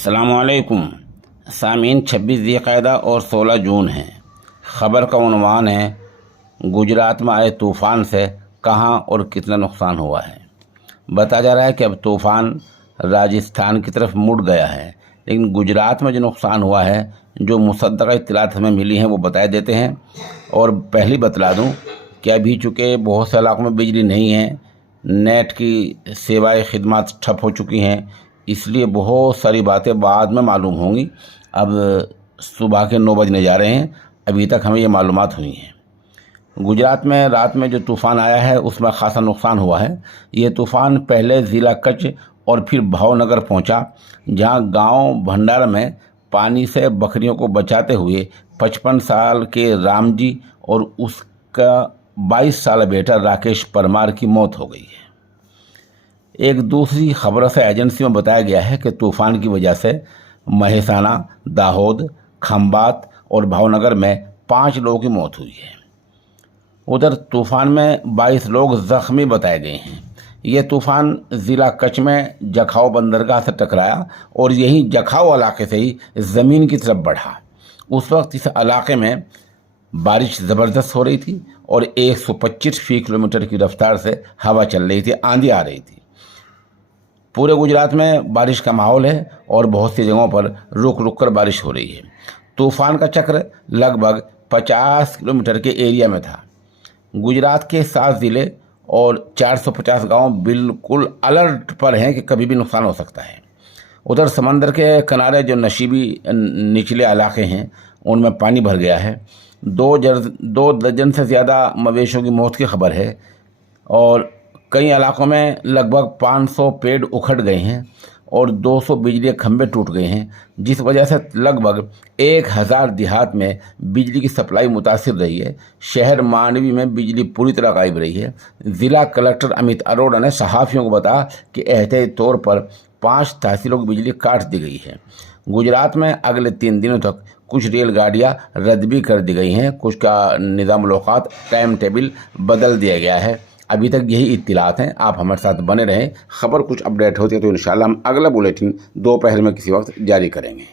अस्सलामुअलैकुम सामीन। 26 ज़िलक़ादा और 16 जून है। ख़बर का उन्वान है गुजरात में आए तूफ़ान से कहां और कितना नुकसान हुआ है। बताया जा रहा है कि अब तूफ़ान राजस्थान की तरफ मुड़ गया है, लेकिन गुजरात में जो नुकसान हुआ है, जो मुसद्दक़ा इत्तलात हमें मिली हैं वो बता देते हैं। और पहली बतला दूं कि अभी चूँकि बहुत से इलाकों में बिजली नहीं है, नेट की सेवाएं खिदमत ठप हो चुकी हैं, इसलिए बहुत सारी बातें बाद में मालूम होंगी। अब सुबह के 9 बजने जा रहे हैं, अभी तक हमें ये मालूमात हुई हैं। गुजरात में रात में जो तूफ़ान आया है उसमें ख़ासा नुकसान हुआ है। ये तूफ़ान पहले ज़िला कच्छ और फिर भावनगर पहुंचा, जहां गांव भंडार में पानी से बकरियों को बचाते हुए 55 साल के राम जी और उसका 22 साल बेटा राकेश परमार की मौत हो गई है। एक दूसरी खबर से एजेंसी में बताया गया है कि तूफ़ान की वजह से महेसाना, दाहोद, खंबात और भावनगर में 5 लोगों की मौत हुई है। उधर तूफ़ान में 22 लोग ज़ख्मी बताए गए हैं। ये तूफ़ान ज़िला कच्छ में जखाऊ बंदरगाह से टकराया और यही जखाऊ इलाके से ही ज़मीन की तरफ बढ़ा। उस वक्त इस इलाके में बारिश ज़बरदस्त हो रही थी और 125 फी किलोमीटर की रफ्तार से हवा चल रही थी, आंधी आ रही थी। पूरे गुजरात में बारिश का माहौल है और बहुत सी जगहों पर रुक रुक कर बारिश हो रही है। तूफ़ान का चक्र लगभग 50 किलोमीटर के एरिया में था। गुजरात के 7 ज़िले और 450 गांव बिल्कुल अलर्ट पर हैं कि कभी भी नुकसान हो सकता है। उधर समंदर के किनारे जो नशीबी निचले इलाके हैं उनमें पानी भर गया है। 2 दर्जन से ज़्यादा मवेशियों की मौत की खबर है और कई इलाकों में लगभग 500 पेड़ उखड़ गए हैं और 200 बिजली के खंभे टूट गए हैं, जिस वजह से लगभग 1000 देहात में बिजली की सप्लाई मुतासिर रही है। शहर मांडवी में बिजली पूरी तरह गायब रही है। ज़िला कलेक्टर अमित अरोड़ा ने सहाफ़ियों को बताया कि एहतियाती तौर पर 5 तहसीलों की बिजली काट दी गई है। गुजरात में अगले 3 दिनों तक कुछ रेलगाड़ियाँ रद्द भी कर दी गई हैं, कुछ का निज़ामुल औक़ात टाइम टेबल बदल दिया गया है। अभी तक यही इत्तिलात हैं। आप हमारे साथ बने रहें। खबर कुछ अपडेट होती है तो इंशाल्लाह हम अगला बुलेटिन दोपहर में किसी वक्त जारी करेंगे।